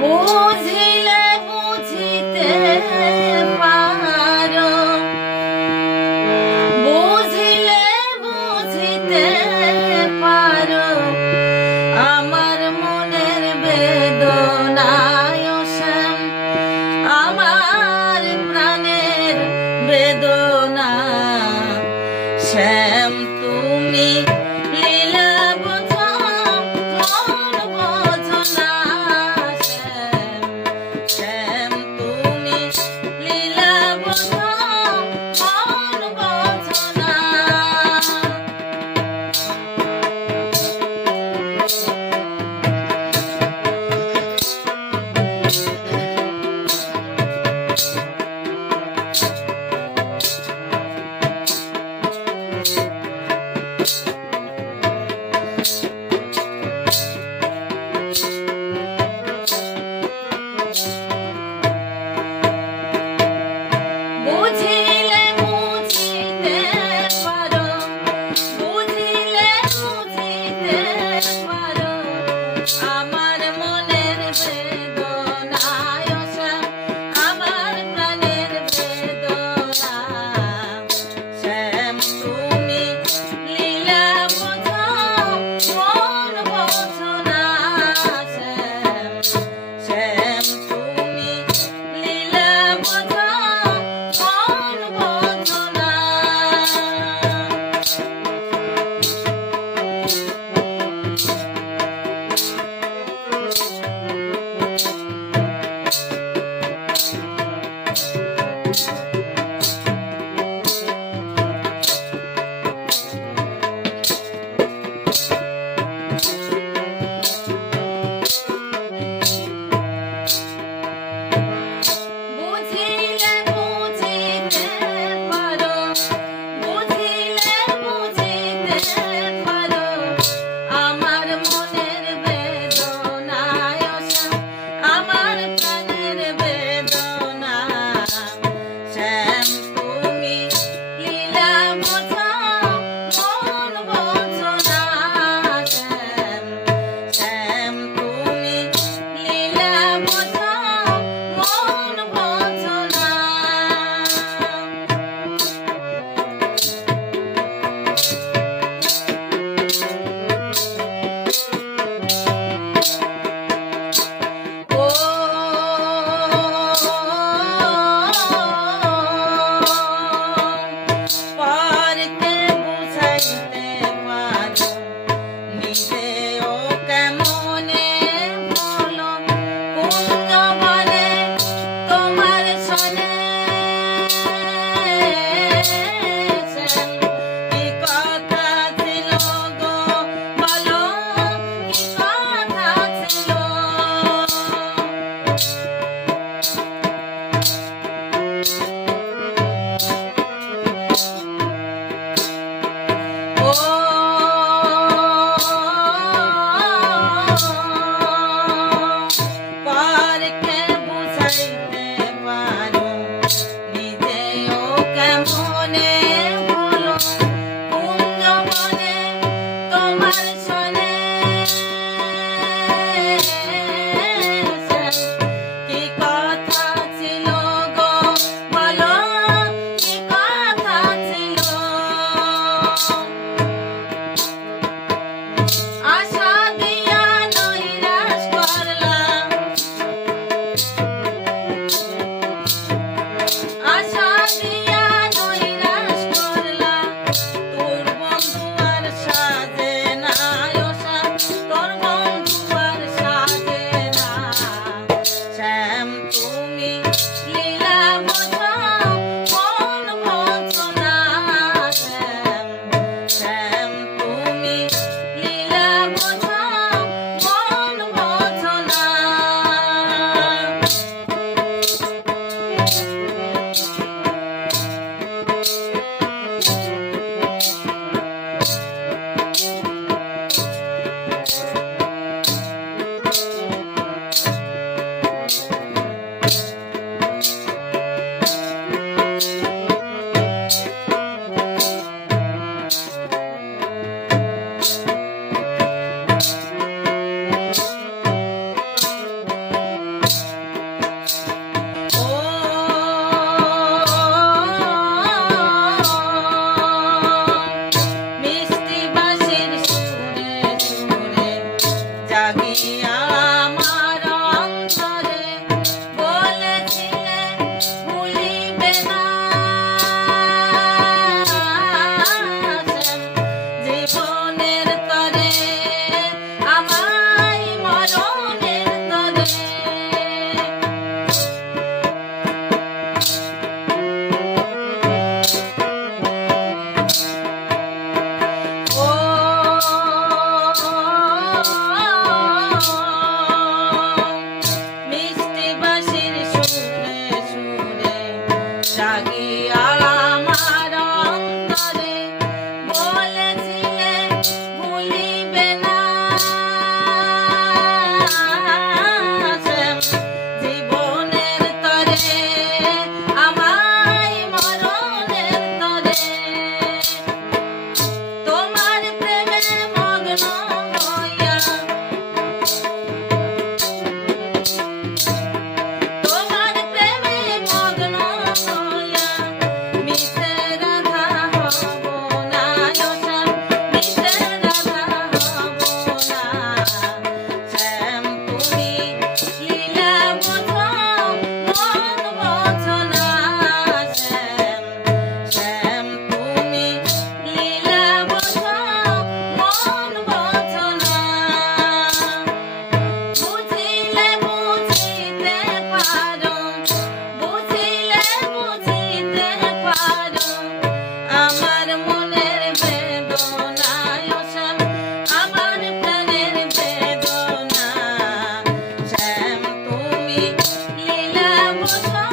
বুঝিলে বুঝিতে পারো, বুঝিলে বুঝিতে পারো আমার মনের বেদনায় শ্যাম, আমার প্রাণের বেদনা। শ্যাম তুমি লীলা বোঝো মন বোঝো না, শ্যাম শ্যাম তুমি লীলা বোঝো মন বোঝো না। বুঝিলে বুঝিতে পারো, বুঝিলে বুঝিতে পারো আমার মনের বেদনায় শ্যাম, আমার প্রাণের বেদনা। শ্যাম তুমি লীলা বোঝো মন বোঝো না, শ্যাম শ্যাম তুমি লীলা বোঝো মন বোঝো না। বুঝিলে বুঝিতে পারো, বুঝিলে বুঝিতে পারো আমার মনের বেদনায় শ্যাম, আমার প্রাণের বেদনা। শ্যাম তুমি লীলা বোঝো মন বোঝো না, শ্যাম শ্যাম তুমি লীলা বোঝো মন বোঝো না। ও পরকে বুঝাইতে পারো নিজেও কেমনে বলো, কুঞ্জবনে তোমার সনে শ্যাম কি কথা ছিল গো বলো, কি কথা ছিল। ও পরকে বুঝাইতে পারো নিজেও কেমনে বলো, কুঞ্জবনে তোমার সনে শ্যাম কি কথা ছিল গো বলো, কি কথা ছিল। আশা দিয়া নৈরাশ করলাম, আশা দিয়া নৈরাশ করলাম তোর বন্ধু আর সাজে না বছর